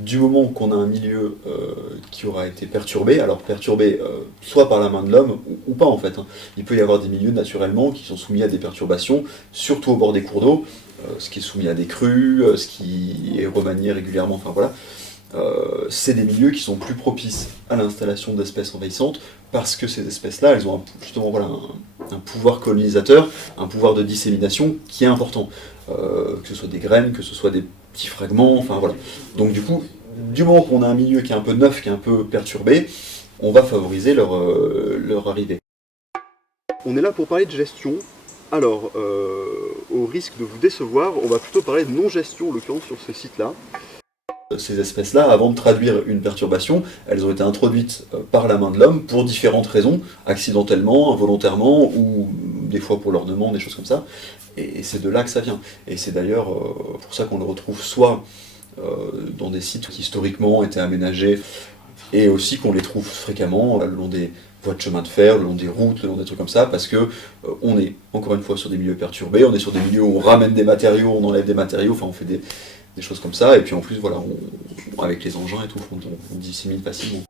du moment qu'on a un milieu qui aura été perturbé, alors perturbé soit par la main de l'homme ou pas en fait, hein. Il peut y avoir des milieux naturellement qui sont soumis à des perturbations, surtout au bord des cours d'eau, ce qui est soumis à des crues, ce qui est remanié régulièrement, enfin voilà. C'est des milieux qui sont plus propices à l'installation d'espèces envahissantes parce que ces espèces-là, elles ont justement voilà, un pouvoir colonisateur, un pouvoir de dissémination qui est important. Que ce soit des graines, que ce soit des petits fragments, enfin voilà. Donc du coup, du moment qu'on a un milieu qui est un peu neuf, qui est un peu perturbé, on va favoriser leur arrivée. On est là pour parler de gestion. Alors, au risque de vous décevoir, on va plutôt parler de non-gestion, en l'occurrence sur ce site-là. Ces espèces-là, avant de traduire une perturbation, elles ont été introduites par la main de l'homme pour différentes raisons, accidentellement, involontairement, ou des fois pour l'ornement, des choses comme ça. Et c'est de là que ça vient. Et c'est d'ailleurs pour ça qu'on le retrouve soit dans des sites qui historiquement étaient aménagés, et aussi qu'on les trouve fréquemment le long des voies de chemin de fer, le long des routes, le long des trucs comme ça, parce que on est encore une fois sur des milieux perturbés, on est sur des milieux où on ramène des matériaux, on enlève des matériaux, enfin on fait des choses comme ça, et puis en plus voilà, avec les engins et tout, on dissémine facilement.